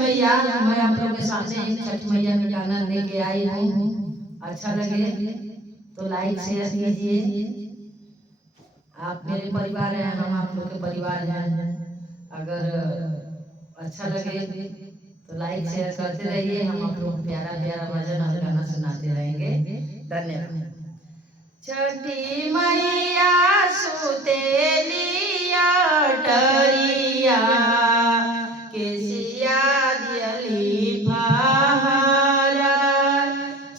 मैया, मैं आप लोगों के सामने एक छठ मैया का गाना लेके आई हूँ। अच्छा लगे तो लाइक शेयर कीजिए। आप मेरे परिवार हैं, हम आप लोग के परिवार हैं। अगर अच्छा लगे तो लाइक शेयर करते रहिए। हम आप लोग प्यारा प्यारा भजन और गाना सुनाते रहेंगे। धन्यवाद। छठी मैया सुतेली अटरिया, केसिया दियली पहारा।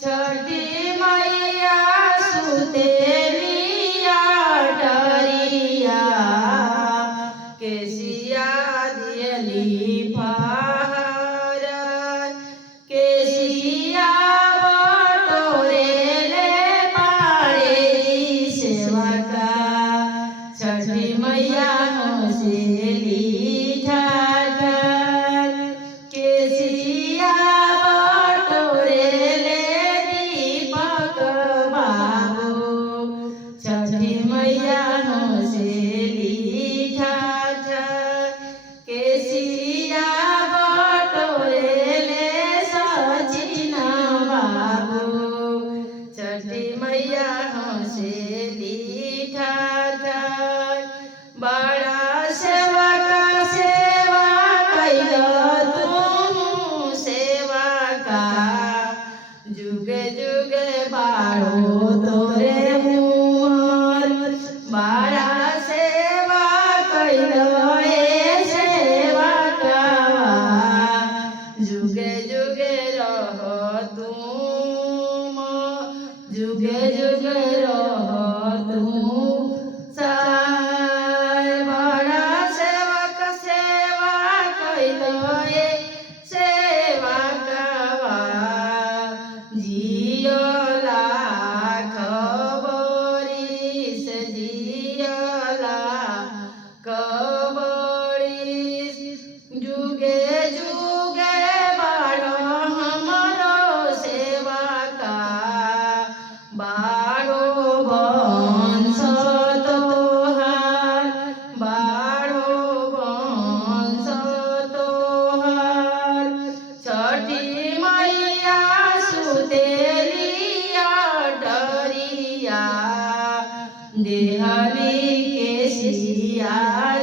छठी मैया सुतेली अटरिया, केसिया दियली पहारा। केसिया बटोरेले पाड़ेली सेवका, छठी मैया हंसेली ठाठार। केसिया बटोरेले दीपक बाबू, छठी मैया हंसेली ठाठार। केसिया बटोरेले सचिन बाबू, छठी मैया हंसेली ठाठार। बड़ा सेवका सेवा कैल तू सेवा का, जुगे जुगे बारो तोरे उमर। बड़ा सेवा कैल ए सेवा का, जुगे जुगे रह तुम, जुगे जुगे रह तुम साय। बड़ा सेवक सेवा कैल ए सेवा का, जियो लाख बरिस, जियो लाख बरिस। जुगे जुगे बारो हमरो सेवा का, बारो वंश तोहार, बारो वंश तोहार। छठी मैया सुतेली अटरिया, देहली केसिया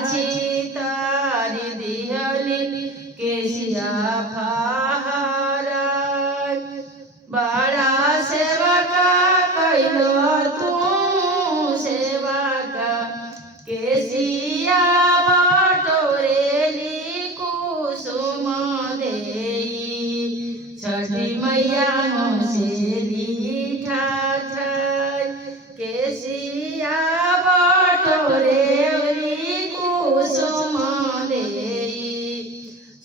छितारी, देहली केसिया पहारा। बड़ा सेवका कैलो तू सेवा का, केसिया बटोरेली कुसुम देई, छठी मैया हंसेली ठाठार। केसिया बटोरेली कुसुम देई,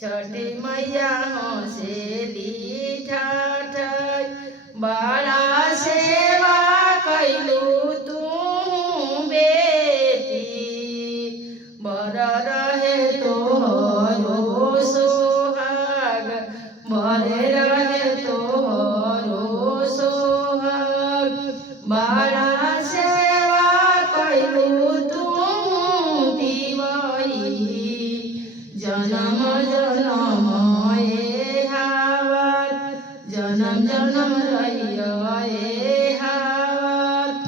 छठी मैया हंसेली ठाठार। बड़ा सेवा कैलू तू बेटी, बर रहे तोहरो सोहाग, बरे रहे तोहरो सोहाग। बड़ा सेवा कैलू तू दिवई, जन्म जन्म ए हावत, जन्म जन्म रहियो ए हावत।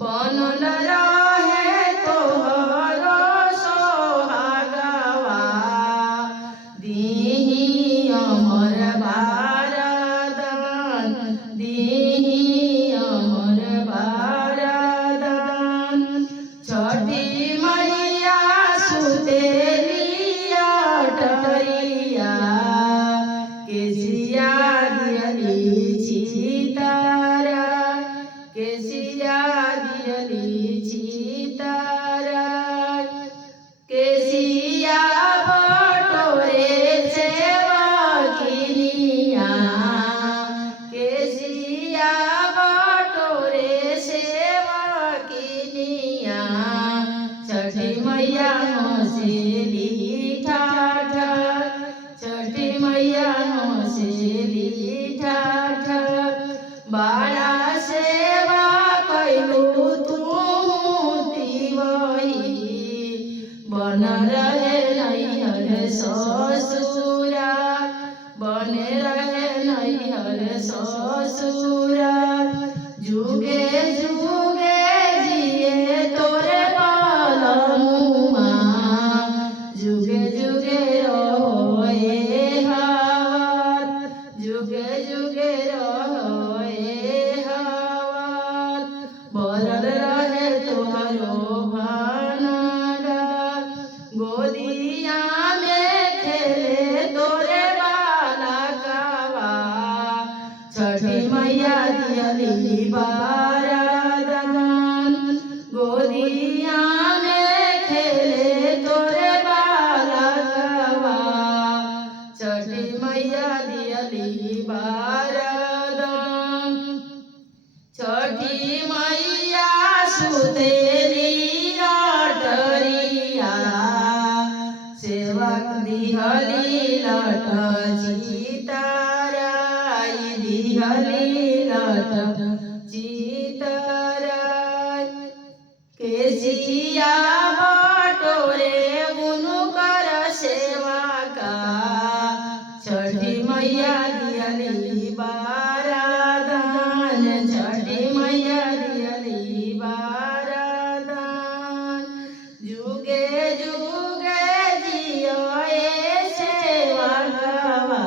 बनल रहे तोहरो सोहागवा, दीही अमर बारदान, दीही अमर बारदान। छठी मैया सुतेली अटरिया, केसिया दियली छितारा, केसिया दियली छितारा। केसिया बटोरे सेवकिनिया, केसिया बटोरे सेवकिनिया। छठी मैया हंसेली ठाठार, छठी मैया हंसेली ठाठार। बड़ा सेवा कैलू तू तिवही, बन रहे नैहर ससुरा, छठी मैया दियली बारदान गोदिया में खेले तोरे बालकवा छठी मैया दियली बारदान छठी मैया सुतेली अटरिया सेवक दिहली लट चिताराई दिहली लट चिताराई केसिया बटोरे उनकर सेवा का छठी मैया दियली बारदान छठी मैया दियली बारदान जुगे जुगे जियो ए सेवा गवा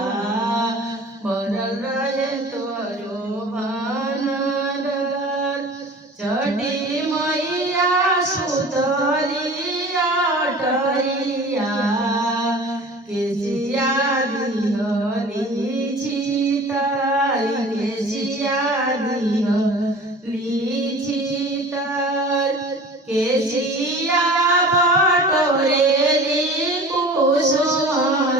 भरल रहे तोरो भानडर छठी मैया सुतली अटरिया केसिया दिहली चिताई केसिया दिहली चितार केसिया बटोरेली कुसुम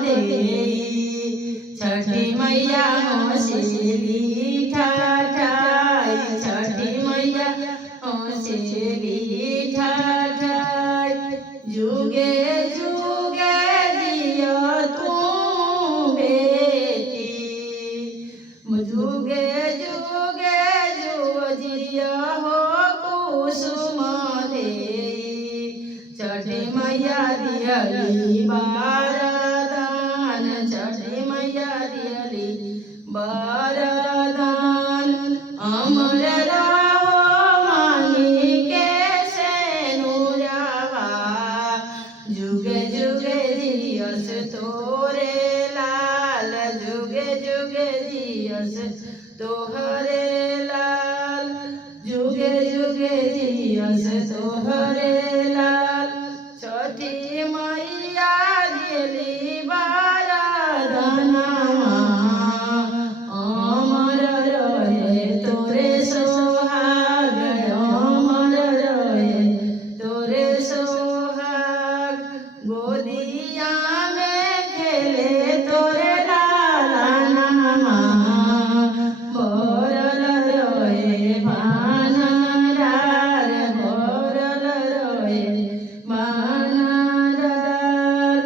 देई छठी मैया हंसेली ठाठाई छठी मैया हंसेली ठाठाई जुगे जुगे जियो तू बेटी जुगे जुगे जियो हो कुसुम देई छठी मैया दियली बारदान छठी मैया दियली बारदान अमर रहो मांगी के सेनुरावा जुगे जुगे जियस तोरे लाल जुगे जुगे जियस तोहरे लाल जुगे जुगे जियस तोहरे लाल छठी मैया दियली बारदाना अमर रहे तोरे सोहाग अमर रहे तोरे सोहाग गोदिया में खेले तोरे लालना भरल रहे भानडार भरल रहे भानडार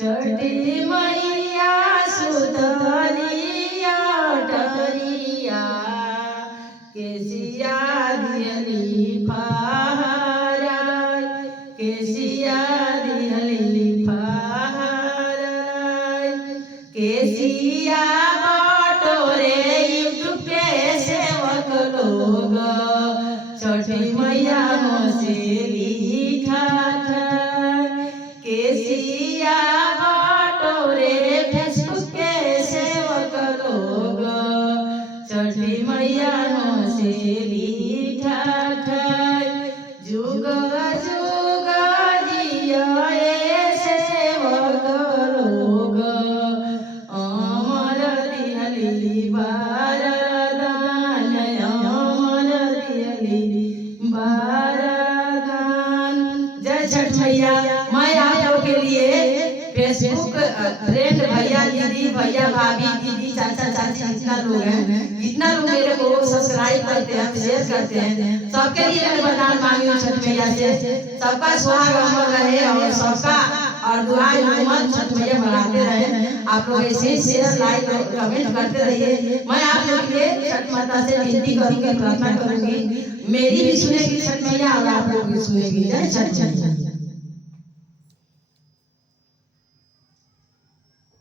छठी मैया सुतली अटरिया केसिया दियली फहराई केसिया दियली फहराई केसिया बटोरे यूट्यूब के सेवक लोग छठी मैया हंसेली ठाठाई केसिया बटोरे फेसबुक के सेवक लोग छठी मैया हंसेली ठाठाई जुग जुग जियो ए सेवक लोग अमर दियली बारदान अमर दियली बारदान जय छठ मैया मैं आप लोग के लिए फेसबुक फ्रेंड भैया दीदी भैया भाभी दीदी चाचा चाची जितना लोग हैं जितना लोग मेरे को सब्सक्राइब करते हैं शेयर करते हैं सबके लिए मैं वरदान मांगी हूँ छठ मैया से सबका सुहाग अमर रहे और सबका और दुआ हुकूमत छठ मैया बढ़ाते रहे आप लोग ऐसे ही शेयर लाइक और कमेंट करते रहिए मैं आप लोग के लिए छठ माता से विनती करूंगी प्रार्थना करूंगी मेरी भी सुनेगी छठ मैया और आप लोग भी सुनेगी जय छठ।